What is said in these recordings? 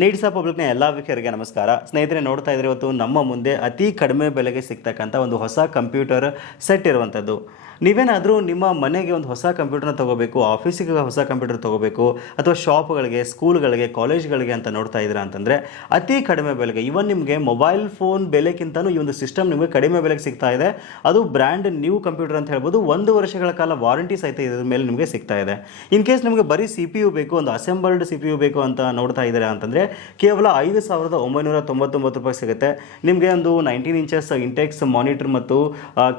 ನೀಡ್ಸ ಪಬ್ಲಿಕ್ನ ಎಲ್ಲ ವೀಕ್ಷಕರಿಗೆ ನಮಸ್ಕಾರ. ಸ್ನೇಹಿತರೆ, ನೋಡ್ತಾ ಇದ್ರೆ ಇವತ್ತು ನಮ್ಮ ಮುಂದೆ ಅತಿ ಕಡಿಮೆ ಬೆಲೆಗೆ ಸಿಗ್ತಕ್ಕಂಥ ಒಂದು ಹೊಸ ಕಂಪ್ಯೂಟರ್ ಸೆಟ್ ಇರುವಂಥದ್ದು. ನೀವೇನಾದರೂ ನಿಮ್ಮ ಮನೆಗೆ ಒಂದು ಹೊಸ ಕಂಪ್ಯೂಟರ್ನ ತೊಗೋಬೇಕು, ಆಫೀಸಿಗೆ ಹೊಸ ಕಂಪ್ಯೂಟರ್ ತೊಗೋಬೇಕು, ಅಥವಾ ಶಾಪ್ಗಳಿಗೆ, ಸ್ಕೂಲ್ಗಳಿಗೆ, ಕಾಲೇಜ್ಗಳಿಗೆ ಅಂತ ನೋಡ್ತಾ ಇದ್ದೀರಾ ಅಂತಂದರೆ ಅತಿ ಕಡಿಮೆ ಬೆಲೆಗೆ, ಇವನ್ ನಿಮಗೆ ಮೊಬೈಲ್ ಫೋನ್ ಬೆಲೆಗಿಂತಲೂ ಈ ಒಂದು ಸಿಸ್ಟಮ್ ನಿಮಗೆ ಕಡಿಮೆ ಬೆಲೆಗೆ ಸಿಗ್ತಾ ಇದೆ. ಅದು ಬ್ರ್ಯಾಂಡ್ ನ್ಯೂ ಕಂಪ್ಯೂಟರ್ ಅಂತ ಹೇಳ್ಬೋದು. 1 ವರ್ಷಗಳ ಕಾಲ ವಾರಂಟಿ ಸಹಿತ ಇದ್ರ ಮೇಲೆ ನಿಮಗೆ ಸಿಗ್ತಾ ಇದೆ. ಇನ್ ಕೇಸ್ ನಿಮಗೆ ಬರೀ CPU ಬೇಕು, ಒಂದು ಅಸೆಂಬಲ್ಡ್ CPU ಬೇಕು ಅಂತ ನೋಡ್ತಾ ಇದ್ದೀರಾ ಅಂತಂದರೆ ಕೇವಲ 5,999 ರೂಪಾಯಿ ಸಿಗುತ್ತೆ. ನಿಮಗೆ ಒಂದು 19 ಇಂಚಸ್ ಇಂಟೆಕ್ಸ್ ಮಾನಿಟರ್ ಮತ್ತು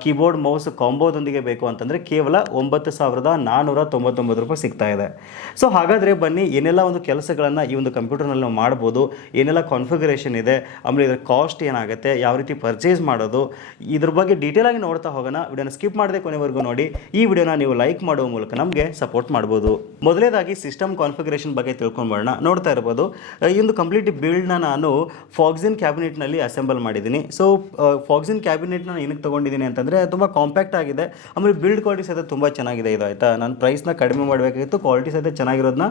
ಕೀಬೋರ್ಡ್ ಮೌಸ್ ಕಾಂಬೋದೊಂದಿಗೆ ಬೇಕು ಅಂತಂದರೆ ಕೇವಲ 9,499 ರೂಪಾಯಿ ಸಿಗ್ತಾ ಇದೆ. ಸೊ ಹಾಗಾದರೆ ಬನ್ನಿ, ಏನೆಲ್ಲ ಒಂದು ಕೆಲಸಗಳನ್ನು ಈ ಒಂದು ಕಂಪ್ಯೂಟರ್ನಲ್ಲಿ ನಾವು ಮಾಡ್ಬೋದು, ಏನೆಲ್ಲ ಕಾನ್ಫಿಗರೇಷನ್ ಇದೆ, ಆಮೇಲೆ ಇದರ ಕಾಸ್ಟ್ ಏನಾಗುತ್ತೆ, ಯಾವ ರೀತಿ ಪರ್ಚೇಸ್ ಮಾಡೋದು, ಇದ್ರ ಬಗ್ಗೆ ಡೀಟೇಲ್ ಆಗಿ ನೋಡ್ತಾ ಹೋಗೋಣ. ವಿಡಿಯೋನ ಸ್ಕಿಪ್ ಮಾಡದೆ ಕೊನೆವರೆಗೂ ನೋಡಿ. ಈ ವಿಡಿಯೋನ ನೀವು ಲೈಕ್ ಮಾಡುವ ಮೂಲಕ ನಮಗೆ ಸಪೋರ್ಟ್ ಮಾಡ್ಬೋದು. ಮೊದಲೇದಾಗಿ ಸಿಸ್ಟಮ್ ಕಾನ್ಫಿಗರೇಷನ್ ಬಗ್ಗೆ ತಿಳ್ಕೊಂಡ್ಬರೋಣ. ನೋಡ್ತಾ ಇರ್ಬೋದು, ಈ ಒಂದು ಕಂಪ್ಲೀಟ್ ಬಿಲ್ಡ್ನ ನಾನು ಫಾಕ್ಸಿನ್ ಕ್ಯಾಬಿನೆಟ್ನಲ್ಲಿ ಅಸೆಂಬಲ್ ಮಾಡಿದ್ದೀನಿ. ಸೊ ಫಾಕ್ಸಿನ್ ಕ್ಯಾಬಿನೆಟ್ನ ಏನಕ್ಕೆ ತೊಗೊಂಡಿದ್ದೀನಿ ಅಂತಂದರೆ ತುಂಬ ಕಾಂಪ್ಯಾಕ್ಟ್ ಆಗಿದೆ, ಆಮೇಲೆ ಬಿಲ್ಡ್ ಕ್ವಾಲಿಟಿ ಸಹಿತ ತುಂಬ ಚೆನ್ನಾಗಿದೆ. ಇದು ಆಯಿತಾ, ನಾನು ಪ್ರೈಸ್ನ ಕಡಿಮೆ ಮಾಡಬೇಕಾಗಿತ್ತು, ಕ್ವಾಲಿಟಿ ಸಹಿತ ಚೆನ್ನಾಗಿರೋದನ್ನ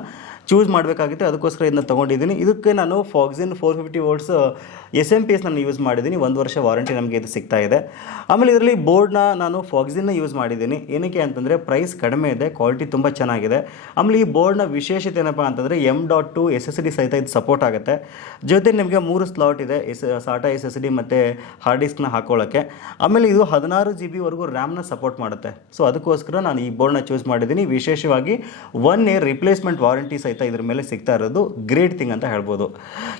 ಚೂಸ್ ಮಾಡಬೇಕಾಗಿತ್ತು, ಅದಕ್ಕೋಸ್ಕರ ಇದನ್ನ ತೊಗೊಂಡಿದ್ದೀನಿ. ಇದಕ್ಕೆ ನಾನು ಫಾಕ್ಸಿನ್ 450 ವೋಲ್ಟ್ಸ್ SMP ನಾನು ಯೂಸ್ ಮಾಡಿದ್ದೀನಿ. 1 ವರ್ಷ ವಾರಂಟಿ ನಮಗೆ ಇದು ಸಿಗ್ತಾ ಇದೆ. ಆಮೇಲೆ ಇದರಲ್ಲಿ ಬೋರ್ಡ್ನ ನಾನು ಫಾಕ್ಸಿನ್ನ ಯೂಸ್ ಮಾಡಿದ್ದೀನಿ. ಏನಕ್ಕೆ ಅಂತಂದರೆ ಪ್ರೈಸ್ ಕಡಿಮೆ ಇದೆ, ಕ್ವಾಲಿಟಿ ತುಂಬ ಚೆನ್ನಾಗಿದೆ. ಆಮೇಲೆ ಈ ಬೋರ್ಡ್ನ ವಿಶೇಷತೆ ಏನಪ್ಪ ಅಂತಂದರೆ M.2 SSD ಸಹಿತ ಇದು ಸಪೋರ್ಟ್ ಆಗುತ್ತೆ. ಜೊತೆ ನಿಮಗೆ 3 ಸ್ಲಾಟ್ ಇದೆ, SATA SSD ಮತ್ತು ಹಾರ್ಡ್ ಡಿಸ್ಕ್ನ ಹಾಕೊಳ್ಳೋಕ್ಕೆ. ಆಮೇಲೆ ಇದು 16 GB ವರೆಗೂ ರ್ಯಾಮ್ನ ಸಪೋರ್ಟ್ ಮಾಡುತ್ತೆ. ಸೊ ಅದಕ್ಕೋಸ್ಕರ ನಾನು ಈ ಬೋರ್ಡ್ನ ಚೂಸ್ ಮಾಡಿದ್ದೀನಿ. ವಿಶೇಷವಾಗಿ 1 ಇಯರ್ ರಿಪ್ಲೇಸ್ಮೆಂಟ್ ವಾರಂಟಿ ಸಹಿತ ಇದ್ರ ಮೇಲೆ ಸಿಗ್ತಾ ಇರೋದು ಗ್ರೇಟ್ ಥಿಂಗ್ ಅಂತ ಹೇಳ್ಬೋದು.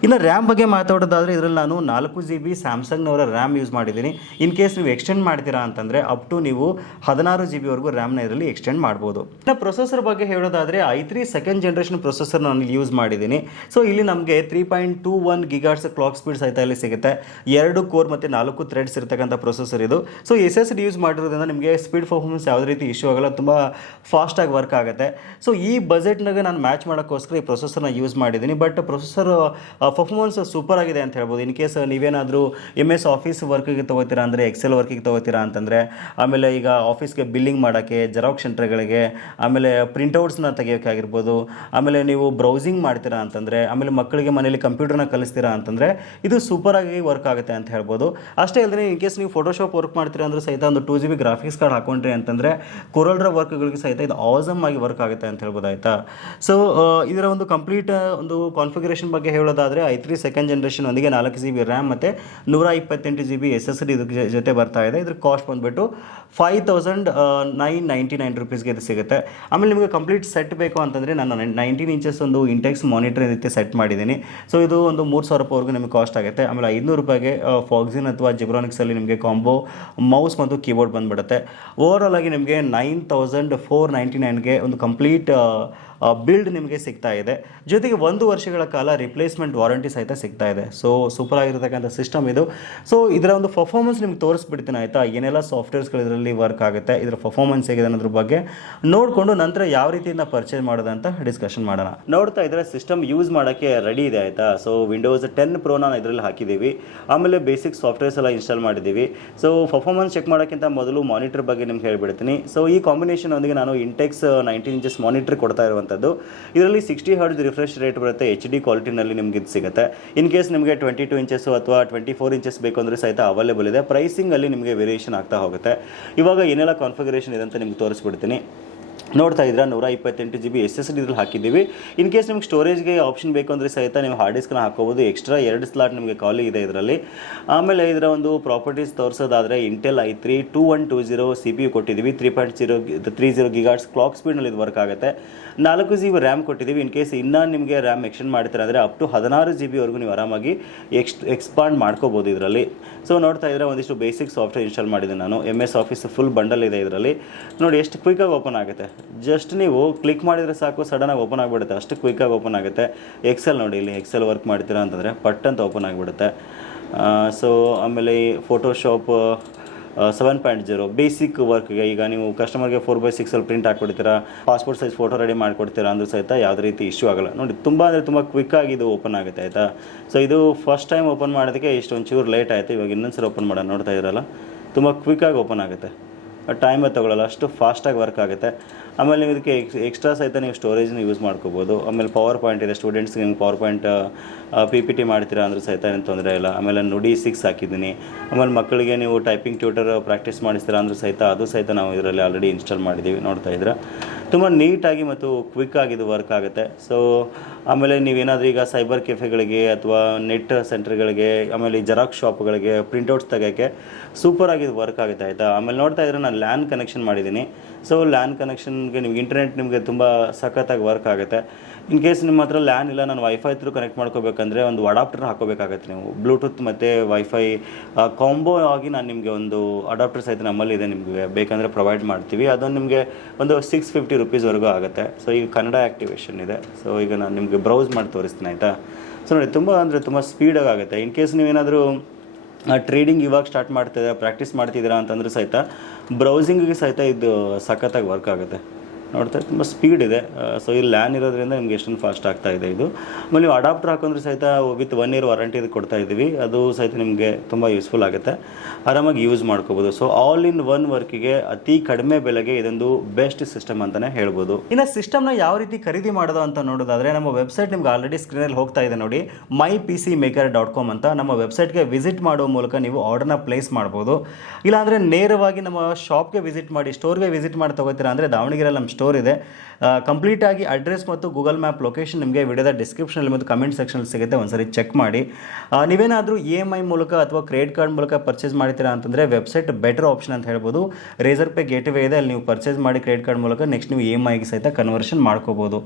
ಇನ್ನು ರ್ಯಾಮ್ ಬಗ್ಗೆ ಮಾತಾಡೋದಾದರೆ ಇದರಲ್ಲಿ ನಾನು 4 GB ಸ್ಯಾಮ್ಸಂಗ್ನವರ ರ್ಯಾಮ್ ಯೂಸ್ ಮಾಡಿದ್ದೀನಿ. ಇನ್ ಕೇಸ್ ನೀವು ಎಕ್ಸ್ಟೆಂಡ್ ಮಾಡ್ತೀರಾ ಅಂತಂದರೆ ಅಪ್ ಟು ನೀವು 16 GB ವರೆಗೂ ರ್ಯಾಮ್ನ ಇದರಲ್ಲಿ ಎಕ್ಸ್ಟೆಂಡ್ ಮಾಡ್ಬೋದು. ಇನ್ನು ಪ್ರೊಸೆಸರ್ ಬಗ್ಗೆ ಹೇಳೋದಾದರೆ i3 ಸೆಕೆಂಡ್ ಜನರೇಷನ್ ಪ್ರೊಸೆಸರ್ ನಾನು ಯೂಸ್ ಮಾಡಿದ್ದೀನಿ. ಸೊ ಇಲ್ಲಿ ನಮಗೆ 3.21 GHz ಕ್ಲಾಕ್ ಸ್ಪೀಡ್ ಸಹಿತ ಇಲ್ಲಿ ಸಿಗುತ್ತೆ. 2 ಕೋರ್ ಮತ್ತು 4 ಥ್ರೆಡ್ಸ್ ಇರತಕ್ಕಂಥ ಪ್ರೊಸೆಸರ್ ಇದು. ಸೊ SSD ಯೂಸ್ ಮಾಡಿರೋದ್ರಿಂದ ನಿಮಗೆ ಸ್ಪೀಡ್ ಪರ್ಫಾರ್ಮೆನ್ಸ್ ಯಾವುದೇ ರೀತಿ ಇಶ್ಯೂ ಆಗಲ್ಲ, ತುಂಬ ಫಾಸ್ಟಾಗಿ ವರ್ಕ್ ಆಗುತ್ತೆ. ಸೊ ಈ ಬಜೆಟ್ನಾಗ ನಾನು ಮ್ಯಾಚ್ ಮಾಡೋಕ್ಕೋಸ್ಕರ ಈ ಪ್ರೊಸೆಸರ್ನ ಯೂಸ್ ಮಾಡಿದ್ದೀನಿ. ಬಟ್ ಪ್ರೊಸೆಸರ್ ಪರ್ಫಾರ್ಮೆನ್ಸ್ ಸೂಪರ್ ಆಗಿದೆ ಅಂತ ಹೇಳ್ಬೋದು. ಇನ್ ಕೇಸ್ ನೀವೇನಾದರೂ MS ಆಫೀಸ್ ವರ್ಕಿಗೆ ತೊಗೋತೀರಾ ಅಂದರೆ, ಎಕ್ಸೆಲ್ ವರ್ಕಿಗೆ ತೊಗೋತೀರಾ ಅಂತಂದರೆ, ಆಮೇಲೆ ಈಗ ಆಫೀಸ್ಗೆ ಬಿಲ್ಲಿಂಗ್ ಮಾಡೋಕ್ಕೆ, ಜೆರಾಕ್ಸ್ ಸೆಂಟರ್ಗಳಿಗೆ, ಆಮೇಲೆ ಪ್ರಿಂಟೌಟ್ಸ್ನ ತೆಗಿಯೋಕ್ಕಾಗಿರ್ಬೋದು, ಆಮೇಲೆ ನೀವು ಬ್ರೌಸಿಂಗ್ ಮಾಡ್ತೀರಾ ಅಂತಂದರೆ, ಆಮೇಲೆ ಮಕ್ಕಳಿಗೆ ಮನೇಲಿ ಕಂಪ್ಯೂಟರ್ನ ಕಲಿಸ್ತೀರಾ ಅಂತಂದರೆ ಇದು ಸೂಪರಾಗಿ ವರ್ಕ್ ಆಗುತ್ತೆ ಅಂತ ಹೇಳ್ಬೋದು. ಅಷ್ಟೇ ಅಲ್ಲದೆ ಇನ್ ಕೇಸ್ ನೀವು ಫೋಟೋಶಾಪ್ ವರ್ಕ್ ಮಾಡ್ತೀರಾ ಅಂದರೆ ಸಹಿತ ಒಂದು 2 GB ಗ್ರಾಫಿಕ್ಸ್ ಕಾರ್ಡ್ ಹಾಕೊಂಡ್ರಿ ಅಂತಂದರೆ ಕೊರಲ್ಡ್ರ ವರ್ಕ್ಗಳಿಗೆ ಸಹಿತ ಇದು ಆಸಮ್ ಆಗಿ ವರ್ಕ್ ಆಗುತ್ತೆ ಅಂತ ಹೇಳ್ಬೋದು. ಆಯಿತಾ, ಸೊ ಇದರ ಒಂದು ಕಂಪ್ಲೀಟ್ ಒಂದು ಕಾನ್ಫಿಗರೇಷನ್ ಬಗ್ಗೆ ಹೇಳೋದಾದರೆ i3 ಸೆಕೆಂಡ್ ಜನರೇಷನ್ ಒಂದಿಗೆ 4 GB ರ್ಯಾಮ್ ಮತ್ತು 128 GB SSD ಇದ್ರ ಜೊತೆ ಬರ್ತಾ ಇದೆ. ಇದ್ರ ಕಾಸ್ಟ್ ಬಂದುಬಿಟ್ಟು 5,999 ರೂಪೀಸ್ಗೆ ಇದು ಸಿಗುತ್ತೆ. ಆಮೇಲೆ ನಿಮಗೆ ಕಂಪ್ಲೀಟ್ ಸೆಟ್ ಬೇಕು ಅಂತಂದರೆ ನಾನು 19 ಇಂಚಸ್ ಒಂದು ಇಂಟೆಕ್ಸ್ ಮಾನಿಟರ್ ರೀತಿ ಸೆಟ್ ಮಾಡಿದ್ದೀನಿ. ಸೊ ಇದು ಒಂದು 3,000 ರೂಪಾಯಿವರೆಗೂ ನಿಮಗೆ ಕಾಸ್ಟ್ ಆಗುತ್ತೆ. ಆಮೇಲೆ 500 ರೂಪಾಯಿಗೆ ಫಾಕ್ಸಿನ್ ಅಥವಾ ಜಿಬ್ರಾನಿಕ್ಸಲ್ಲಿ ನಿಮಗೆ ಕಾಂಬೋ ಮೌಸ್ ಮತ್ತು ಕೀಬೋರ್ಡ್ ಬಂದುಬಿಡುತ್ತೆ. ಓವರಾಲ್ ಆಗಿ ನಿಮಗೆ 9,499ಗೆ ಒಂದು ಕಂಪ್ಲೀಟ್ ಬಿಲ್ಡ್ ನಿಮಗೆ ಸಿಗ್ತಾ ಇದೆ. ಜೊತೆಗೆ 1 ವರ್ಷಗಳ ಕಾಲ ರಿಪ್ಲೇಸ್ಮೆಂಟ್ ವಾರಂಟಿ ಸಹಿತ ಸಿಗ್ತಾ ಇದೆ. ಸೊ ಸೂಪರ್ ಆಗಿರತಕ್ಕಂಥ ಸಿಸ್ಟಮ್ ಇದು. ಸೊ ಇದರ ಒಂದು ಪರ್ಫಾರ್ಮೆನ್ಸ್ ನಿಮ್ಗೆ ತೋರಿಸ್ಬಿಡ್ತೀನಿ. ಆಯಿತಾ, ಏನೆಲ್ಲ ಸಾಫ್ಟ್ವೇರ್ಸ್ಗಳು ಇದರಲ್ಲಿ ವರ್ಕ್ ಆಗುತ್ತೆ, ಇದರ ಪರ್ಫಾರ್ಮೆನ್ಸ್ ಹೇಗಿದೆ ಅನ್ನೋದ್ರ ಬಗ್ಗೆ ನೋಡಿಕೊಂಡು ನಂತರ ಯಾವ ರೀತಿಯಿಂದ ಪರ್ಚೇಸ್ ಮಾಡೋದಂತ ಡಿಸ್ಕಷನ್ ಮಾಡೋಣ. ನೋಡ್ತಾ ಇದ್ರೆ ಸಿಸ್ಟಮ್ ಯೂಸ್ ಮಾಡೋಕ್ಕೆ ರೆಡಿ ಇದೆ. ಆಯಿತಾ, ಸೊ ವಿಂಡೋಸ್ 10 Pro ನಾನು ಇದರಲ್ಲಿ ಹಾಕಿದ್ದೀವಿ. ಆಮೇಲೆ ಬೇಸಿಕ್ ಸಾಫ್ಟ್ವೇರ್ಸ್ ಎಲ್ಲ ಇನ್ಸ್ಟಾಲ್ ಮಾಡಿದ್ದೀವಿ. ಸೊ ಪರ್ಫಾರ್ಮೆನ್ಸ್ ಚೆಕ್ ಮಾಡೋಕ್ಕಿಂತ ಮೊದಲು ಮಾನಿಟರ್ ಬಗ್ಗೆ ನಿಮ್ಗೆ ಹೇಳ್ಬಿಡ್ತೀನಿ. ಸೊ ಈ ಕಾಂಬಿನೇಷನ್ ಒಂದಿಗೆ ನಾನು ಇಂಟೆಕ್ಸ್ 19 ಇಂಚಸ್ ಮಾನಿಟರ್ ಕೊಡ್ತಾ ಇರುವಂಥದ್ದು. ಇದರಲ್ಲಿ 60 Hz ರಿಫ್ರೆಶ್ ರೇಟ್ ಬರುತ್ತೆ, HD ಕ್ವಾಲಿಟಿನಲ್ಲಿ ನಿಮ್ಗೆ ಇದು ಸಿಗುತ್ತೆ. ಇನ್ ಕೇಸ್ ನಿಮಗೆ 22 ಇಂಚಸ್ ಅಥವಾ 24 ಇಂಚಸ್ ಬೇಕು ಅಂದರೆ ಸಹಿತ ಅವೈಲೇಬಲ್ ಇದೆ. ಪ್ರೈಸಿಂಗಲ್ಲಿ ನಿಮಗೆ ವೇರಿಯೇಷನ್ ಆಗ್ತಾ ಹೋಗುತ್ತೆ. ಇವಾಗ ಏನೆಲ್ಲ ಕಾನ್ಫಿಗರೇಷನ್ ಇದೆ ಅಂತ ನಿಮ್ಗೆ ತೋರಿಸ್ಬಿಡ್ತೀನಿ. ನೋಡ್ತಾ ಇದ್ರೆ 128 GB SSD ಇದ್ರಲ್ಲಿ ಹಾಕಿದ್ದೀವಿ. ಇನ್ ಕೇಸ್ ನಿಮ್ಗೆ ಸ್ಟೋರೇಜ್ಗೆ ಆಪ್ಷನ್ ಬೇಕು ಅಂದರೆ ಸಹಿತ ನೀವು ಹಾರ್ಡ್ ಡಿಸ್ಕ್ನ ಹಾಕೋಬೋದು. ಎಕ್ಸ್ಟ್ರಾ 2 ಸ್ಲಾಟ್ ನಿಮಗೆ ಖಾಲಿ ಇದೆ ಇದರಲ್ಲಿ. ಆಮೇಲೆ ಇದರ ಒಂದು ಪ್ರಾಪರ್ಟೀಸ್ ತೋರಿಸೋದಾದರೆ ಇಂಟೆಲ್ i3 2120 CPU ಕೊಟ್ಟಿದ್ದೀವಿ. 3.30 GHz ಕ್ಲಾಕ್ ಸ್ಪೀಡ್ನಲ್ಲಿ ಇದು ವರ್ಕ್ ಆಗುತ್ತೆ. 4 GB ರ್ಯಾಮ್ ಕೊಟ್ಟಿದ್ದೀವಿ. ಇನ್ ಕೇಸ್ ಇನ್ನೂ ನಿಮಗೆ ರ್ಯಾಮ್ ಎಕ್ಸ್ಟೆಂಡ್ ಮಾಡ್ತೀರಾ ಅಂದರೆ ಅಪ್ ಟು 16 GB ವರೆಗೂ ನೀವು ಆರಾಮಾಗಿ ಎಕ್ಸ್ಪಾಂಡ್ ಮಾಡ್ಕೋಬೋದು ಇದರಲ್ಲಿ. ಸೊ ನೋಡ್ತಾ ಇದ್ರೆ ಒಂದಿಷ್ಟು ಬೇಸಿಕ್ ಸಾಫ್ಟ್ವೇರ್ ಇನ್ಸ್ಟಾಲ್ ಮಾಡಿದ್ದೀನಿ ನಾನು. MS ಆಫೀಸ್ ಫುಲ್ ಬಂಡಲ್ ಇದೆ ಇದರಲ್ಲಿ. ನೋಡಿ ಎಷ್ಟು ಕ್ವಿಕ್ಕಾಗಿ ಓಪನ್ ಆಗುತ್ತೆ. ಜಸ್ಟ್ ನೀವು ಕ್ಲಿಕ್ ಮಾಡಿದರೆ ಸಾಕು, ಸಡನ್ನಾಗಿ ಓಪನ್ ಆಗಿಬಿಡುತ್ತೆ, ಅಷ್ಟು ಕ್ವಿಕ್ಕಾಗಿ ಓಪನ್ ಆಗುತ್ತೆ. ಎಕ್ಸೆಲ್ ನೋಡಿ, ಇಲ್ಲಿ ಎಕ್ಸೆಲ್ ವರ್ಕ್ ಮಾಡ್ತೀರಾ ಅಂತಂದರೆ ಪಟ್ ಅಂತ ಓಪನ್ ಆಗಿಬಿಡುತ್ತೆ. ಸೊ ಆಮೇಲೆ ಫೋಟೋಶಾಪ್ 7.0 ಬೇಸಿಕ್ ವರ್ಕ್ಗೆ ಈಗ ನೀವು ಕಸ್ಟಮರ್ಗೆ 4/6 ಪ್ರಿಂಟ್ ಹಾಕ್ಕೊಡ್ತೀರಾ, ಪಾಸ್ಪೋರ್ಟ್ ಸೈಜ್ ಫೋಟೋ ರೆಡಿ ಮಾಡಿಕೊಡ್ತೀರಾ ಅಂದರೂ ಸಹಿತ ಯಾವುದೇ ರೀತಿ ಇಶ್ಯೂ ಆಗಲ್ಲ. ನೋಡಿ ತುಂಬ ಅಂದರೆ ತುಂಬ ಕ್ವಿಕ್ಕಾಗಿ ಇದು ಓಪನ್ ಆಗುತ್ತೆ. ಆಯಿತಾ, ಸೊ ಇದು ಫಸ್ಟ್ ಟೈಮ್ ಓಪನ್ ಮಾಡೋದಕ್ಕೆ ಇಷ್ಟೊಂಚೂರು ಲೇಟ್ ಆಯಿತು. ಇವಾಗ ಇನ್ನೊಂದು ಸಲ ಓಪನ್ ಮಾಡೋಣ. ನೋಡ್ತಾ ಇದ್ದೀರಲ್ಲ, ತುಂಬ ಕ್ವಿಕ್ಕಾಗಿ ಓಪನ್ ಆಗುತ್ತೆ. ಟೈಮೇ ತೊಗೊಳ್ಳಲ್ಲ, ಅಷ್ಟು ಫಾಸ್ಟಾಗಿ ವರ್ಕ್ ಆಗುತ್ತೆ. ಆಮೇಲೆ ನೀವು ಇದಕ್ಕೆ ಎಕ್ಸ್ಟ್ರಾ ಸಹಿತ ನೀವು ಸ್ಟೋರೇಜ್ನ ಯೂಸ್ ಮಾಡ್ಕೋಬೋದು. ಆಮೇಲೆ ಪವರ್ ಪಾಯಿಂಟ್ ಇದೆ, ಸ್ಟೂಡೆಂಟ್ಸ್ಗೆ ನಿಮ್ಗೆ ಪವರ್ ಪಾಯಿಂಟ್ PPT ಮಾಡ್ತೀರಾ ಅಂದರೂ ಸಹಿತ ಏನು ತೊಂದರೆ ಇಲ್ಲ. ಆಮೇಲೆ ನುಡಿ 6 ಹಾಕಿದ್ದೀನಿ. ಆಮೇಲೆ ಮಕ್ಕಳಿಗೆ ನೀವು ಟೈಪಿಂಗ್ ಟ್ಯೂಟರ್ ಪ್ರಾಕ್ಟೀಸ್ ಮಾಡಿಸ್ತೀರಾ ಅಂದರೂ ಸಹಿತ ಅದು ಸಹಿತ ನಾವು ಇದರಲ್ಲಿ ಆಲ್ರೆಡಿ ಇನ್ಸ್ಟಾಲ್ ಮಾಡಿದ್ದೀವಿ, ನೋಡ್ತಾ ಇದ್ರೆ ತುಂಬ ನೀಟಾಗಿ ಮತ್ತು ಕ್ವಿಕ್ ಆಗಿದ್ದು ವರ್ಕ್ ಆಗುತ್ತೆ. ಸೊ ಆಮೇಲೆ ನೀವೇನಾದರೂ ಈಗ ಸೈಬರ್ ಕೆಫೆಗಳಿಗೆ ಅಥವಾ ನೆಟ್ ಸೆಂಟರ್ಗಳಿಗೆ, ಆಮೇಲೆ ಈ ಜೆರಾಕ್ಸ್ ಶಾಪ್ಗಳಿಗೆ ಪ್ರಿಂಟೌಟ್ಸ್ ತೆಗೋಕ್ಕೆ ಸೂಪರಾಗಿದ್ದು ವರ್ಕ್ ಆಗುತ್ತೆ, ಆಯಿತಾ. ಆಮೇಲೆ ನೋಡ್ತಾ ಇದ್ರೆ ನಾನು ಲ್ಯಾನ್ ಕನೆಕ್ಷನ್ ಮಾಡಿದ್ದೀನಿ. ಸೊ ಲ್ಯಾನ್ ಕನೆಕ್ಷನ್ಗೆ ನಿಮ್ಗೆ ಇಂಟರ್ನೆಟ್ ನಿಮಗೆ ತುಂಬ ಸಖತ್ತಾಗಿ ವರ್ಕ್ ಆಗುತ್ತೆ. ಇನ್ ಕೇಸ್ ನಿಮ್ಮ ಹತ್ರ ಲ್ಯಾನ್ ಇಲ್ಲ, ನಾನು ವೈಫೈ ಥ್ರೂ ಕನೆಕ್ಟ್ ಮಾಡ್ಕೋಬೇಕಂದ್ರೆ ಒಂದು ಅಡಾಪ್ಟರ್ ಹಾಕೋಬೇಕಾಗತ್ತೆ. ನೀವು ಬ್ಲೂಟೂತ್ ಮತ್ತು ವೈಫೈ ಕಾಂಬೋ ಆಗಿ ನಾನು ನಿಮಗೆ ಒಂದು ಅಡಾಪ್ಟರ್ ಸಹಿತ ನಮ್ಮಲ್ಲಿದೆ, ನಿಮಗೆ ಬೇಕಂದರೆ ಪ್ರೊವೈಡ್ ಮಾಡ್ತೀವಿ. ಅದೊಂದು ನಿಮಗೆ ಒಂದು 650 ರುಪೀಸ್ವರೆಗೂ ಆಗುತ್ತೆ. ಸೊ ಈಗ ಕನ್ನಡ ಆ್ಯಕ್ಟಿವೇಶನ್ ಇದೆ. ಸೊ ಈಗ ನಾನು ನಿಮಗೆ ಬ್ರೌಸ್ ಮಾಡಿ ತೋರಿಸ್ತೀನಿ, ಆಯಿತಾ. ಸೊ ನೋಡಿ, ತುಂಬ ಸ್ಪೀಡಾಗಿ ಆಗುತ್ತೆ. ಇನ್ ಕೇಸ್ ನೀವೇನಾದರೂ ಟ್ರೇಡಿಂಗ್ ಇವಾಗ ಸ್ಟಾರ್ಟ್ ಮಾಡ್ತಿದ್ದೀರಾ, ಪ್ರಾಕ್ಟೀಸ್ ಮಾಡ್ತಿದ್ದೀರಾ ಅಂತಂದ್ರೆ ಸಹಿತ ಬ್ರೌಸಿಂಗಿಗೆ ಸಹಿತ ಇದು ಸಖತ್ತಾಗಿ ವರ್ಕ್ ಆಗುತ್ತೆ. ನೋಡ್ತಾ ತುಂಬ ಸ್ಪೀಡ್ ಇದೆ. ಸೊ ಇಲ್ಲಿ ಲ್ಯಾನ್ ಇರೋದ್ರಿಂದ ನಿಮ್ಗೆ ಎಷ್ಟೊಂದು ಫಾಸ್ಟ್ ಆಗ್ತಾ ಇದೆ ಇದು. ಆಮೇಲೆ ನೀವು ಅಡಾಪ್ಟರ್ ಹಾಕೊಂಡ್ರೆ ಸಹಿತ ವಿತ್ 1 ಇಯರ್ ವಾರಂಟಿ ಕೊಡ್ತಾ ಇದ್ದೀವಿ, ಅದು ಸಹಿತ ನಿಮಗೆ ತುಂಬ ಯೂಸ್ಫುಲ್ ಆಗುತ್ತೆ, ಆರಾಮಾಗಿ ಯೂಸ್ ಮಾಡ್ಕೋಬೋದು. ಸೊ ಆಲ್ ಇನ್ ಒನ್ ವರ್ಕಿಗೆ ಅತಿ ಕಡಿಮೆ ಬೆಲೆಗೆ ಇದೊಂದು ಬೆಸ್ಟ್ ಸಿಸ್ಟಮ್ ಅಂತಲೇ ಹೇಳ್ಬೋದು. ಇನ್ನು ಸಿಸ್ಟಮ್ನ ಯಾವ ರೀತಿ ಖರೀದಿ ಮಾಡೋದು ಅಂತ ನೋಡೋದಾದರೆ ನಮ್ಮ ವೆಬ್ಸೈಟ್ ನಿಮ್ಗೆ ಆಲ್ರೆಡಿ ಸ್ಕ್ರೀನಲ್ಲಿ ಹೋಗ್ತಾ ಇದೆ ನೋಡಿ, mypcmaker.com ಅಂತ. ನಮ್ಮ ವೆಬ್ಸೈಟ್ಗೆ ವಿಸಿಟ್ ಮಾಡೋ ಮೂಲಕ ನೀವು ಆರ್ಡರ್ನ ಪ್ಲೇಸ್ ಮಾಡ್ಬೋದು. ಇಲ್ಲಾಂದರೆ ನೇರವಾಗಿ ನಮ್ಮ ಶಾಪ್ಗೆ ವಿಸಿಟ್ ಮಾಡಿ, ಸ್ಟೋರ್ಗೆ ವಿಸಿಟ್ ಮಾಡಿ ತೊಗೋತೀರಾ ಅಂದರೆ ದಾವಣಗೆರೆಯಲ್ಲಿ ನಮ್ಮ ಸ್ಟೋರ್ ಇದೆ. ಕಂಪ್ಲೀಟಾಗಿ ಅಡ್ರೆಸ್ ಮತ್ತು ಗೂಗಲ್ ಮ್ಯಾಪ್ ಲೊಕೇಶನ್ ನಿಮಗೆ ವಿಡಿಯೋದ ಡಿಸ್ಕ್ರಿಪ್ಷನಲ್ಲಿ ಮತ್ತು ಕಮೆಂಟ್ ಸೆಕ್ಷನಲ್ಲಿ ಸಿಗುತ್ತೆ, ಒಂದ್ಸರಿ ಚೆಕ್ ಮಾಡಿ. ನೀವೇನಾದರೂ EMI ಮೂಲಕ ಅಥವಾ ಕ್ರೆಡಿಟ್ ಕಾರ್ಡ್ ಮೂಲಕ ಪರ್ಚೇಸ್ ಮಾಡ್ತೀರಾ ಅಂತಂದರೆ ವೆಬ್ಸೈಟ್ ಬೆಟರ್ ಆಪ್ಷನ್ ಅಂತ ಹೇಳ್ಬೋದು. ರೇಸರ್ ಪೇ ಗೇಟ್ವೇ ಇದೆ, ಅಲ್ಲಿ ನೀವು ಪರ್ಚೇಸ್ ಮಾಡಿ ಕ್ರೆಡಿಟ್ ಕಾರ್ಡ್ ಮೂಲಕ ನೆಕ್ಸ್ಟ್ ನೀವು EMIಗೆ ಸಹಿತ ಕನ್ವರ್ಷನ್ ಮಾಡ್ಕೋಬೋದು.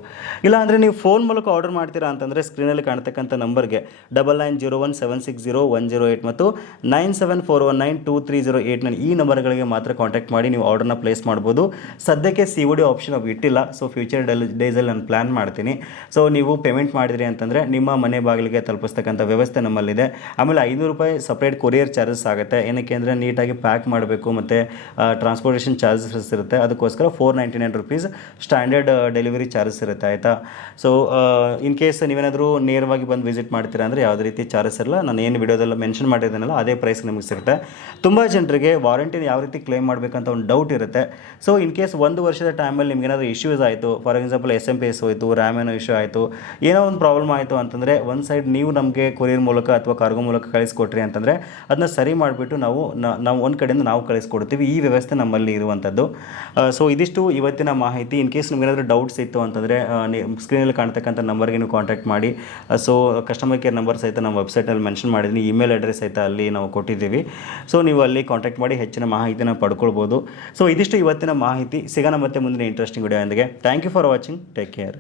ಇಲ್ಲಾಂದರೆ ನೀವು ಫೋನ್ ಮೂಲಕ ಆರ್ಡರ್ ಮಾಡ್ತೀರಾ ಅಂತಂದರೆ ಸ್ಕ್ರೀನಲ್ಲಿ ಕಾಣ್ತಕ್ಕಂಥ ನಂಬರ್ಗೆ 9901760108 ಮತ್ತು 9741923089 ಈ ನಂಬರ್ಗಳಿಗೆ ಮಾತ್ರ ಕಾಂಟ್ಯಾಕ್ಟ್ ಮಾಡಿ ನೀವು ಆರ್ಡರ್ನ ಪ್ಲೇಸ್ ಮಾಡ್ಬೋದು. ಸದ್ಯಕ್ಕೆ COD ಆಪ್ಷನ್ ಇಟ್ಟಿಲ್ಲ. ಸೊ ಫ್ಯೂಚರ್ ಡೇಸಲ್ಲಿ ನಾನು ಪ್ಲ್ಯಾನ್ ಮಾಡ್ತೀನಿ. ಸೊ ನೀವು ಪೇಮೆಂಟ್ ಮಾಡಿದ್ರಿ ಅಂತಂದರೆ ನಿಮ್ಮ ಮನೆ ಬಾಗಿಲಿಗೆ ತಲುಪಿಸ್ತಕ್ಕಂಥ ವ್ಯವಸ್ಥೆ ನಮ್ಮಲ್ಲಿದೆ. ಆಮೇಲೆ 500 ರೂಪಾಯಿ ಸಪ್ರೇಟ್ ಕೊರಿಯರ್ ಚಾರ್ಜಸ್ ಆಗುತ್ತೆ. ಏನಕ್ಕೆ ಅಂದರೆ ನೀಟಾಗಿ ಪ್ಯಾಕ್ ಮಾಡಬೇಕು ಮತ್ತು ಟ್ರಾನ್ಸ್ಪೋರ್ಟೇಷನ್ ಚಾರ್ಜಸ್ ಇರುತ್ತೆ, ಅದಕ್ಕೋಸ್ಕರ 499 ರುಪೀಸ್ ಸ್ಟ್ಯಾಂಡರ್ಡ್ ಡೆಲಿವರಿ ಚಾರ್ಜಸ್ ಇರುತ್ತೆ, ಆಯಿತಾ. ಸೊ ಇನ್ ಕೇಸ್ ನೀವೇನಾದರೂ ನೇರವಾಗಿ ಬಂದು ವಿಸಿಟ್ ಮಾಡ್ತೀರಾ ಅಂದರೆ ಯಾವುದೇ ರೀತಿ ಚಾರ್ಜಸ್ ಇರಲ್ಲ. ನಾನು ಏನು ವಿಡಿಯೋದೆಲ್ಲ ಮೆನ್ಷನ್ ಮಾಡಿದ್ದೀನಲ್ಲ ಅದೇ ಪ್ರೈಸ್ ನಿಮಗೆ ಸಿಗುತ್ತೆ. ತುಂಬ ಜನರಿಗೆ ವಾರಂಟಿನ ಯಾವ ರೀತಿ ಕ್ಲೇಮ್ ಮಾಡಬೇಕಂತ ಒಂದು ಡೌಟ್ ಇರುತ್ತೆ. ಸೊ ಇನ್ ಕೇಸ್ 1 ವರ್ಷದ ಟೈಮಲ್ಲಿ ನಿಮ್ಗೆ ಏನಾದರೂ ಇಶ್ಯೂಸ್ ಆಯಿತು, ಫಾರ್ ಎಕ್ಸಾಂಪಲ್ SMP ಹೋಯಿತು, ರ್ಯಾಮ್ ಏನೋ ಇಶ್ಯೂ ಆಯಿತು, ಏನೋ ಒಂದು ಪ್ರಾಬ್ಲಮ್ ಆಯಿತು ಅಂತಂದರೆ ಒಂದು ಸೈಡ್ ನೀವು ನಮಗೆ ಕೊರಿಯರ್ ಮೂಲಕ ಅಥವಾ ಕಾರ್ಗೋ ಮೂಲಕ ಕಳಿಸ್ಕೊಟ್ರಿ ಅಂತಂದರೆ ಅದನ್ನ ಸರಿ ಮಾಡಿಬಿಟ್ಟು ನಾವು ಒಂದು ಕಡೆಯಿಂದ ನಾವು ಕಳಿಸ್ಕೊಡ್ತೀವಿ. ಈ ವ್ಯವಸ್ಥೆ ನಮ್ಮಲ್ಲಿ ಇರುವಂಥದ್ದು. ಸೊ ಇದಿಷ್ಟು ಇವತ್ತಿನ ಮಾಹಿತಿ. ಇನ್ ಕೇಸ್ ನಿಮ್ಗೆ ಏನಾದರೂ ಡೌಟ್ಸ್ ಇತ್ತು ಅಂತಂದರೆ ಸ್ಕ್ರೀನಲ್ಲಿ ಕಾಣ್ತಕ್ಕಂಥ ನಂಬರ್ಗೆ ನೀವು ಕಾಂಟ್ಯಾಕ್ಟ್ ಮಾಡಿ. ಸೊ ಕಸ್ಟಮರ್ ಕೇರ್ ನಂಬರ್ ಸಹಿತ ನಮ್ಮ ವೆಬ್ಸೈಟಲ್ಲಿ ಮೆನ್ಷನ್ ಮಾಡಿದ್ದೀನಿ, ಇಮೇಲ್ ಅಡ್ರೆಸ್ ಸಹಿತ ಅಲ್ಲಿ ನಾವು ಕೊಟ್ಟಿದ್ದೀವಿ. ಸೊ ನೀವು ಅಲ್ಲಿ ಕಾಂಟ್ಯಾಕ್ಟ್ ಮಾಡಿ ಹೆಚ್ಚಿನ ಮಾಹಿತಿನ ಪಡ್ಕೊಳ್ಬೋದು. ಸೊ ಇದಿಷ್ಟು ಇವತ್ತಿನ ಮಾಹಿತಿ. ಸಿಗೋಣ ಮತ್ತೆ ಮುಂದಿನ interesting video. Thank you for watching. Take care.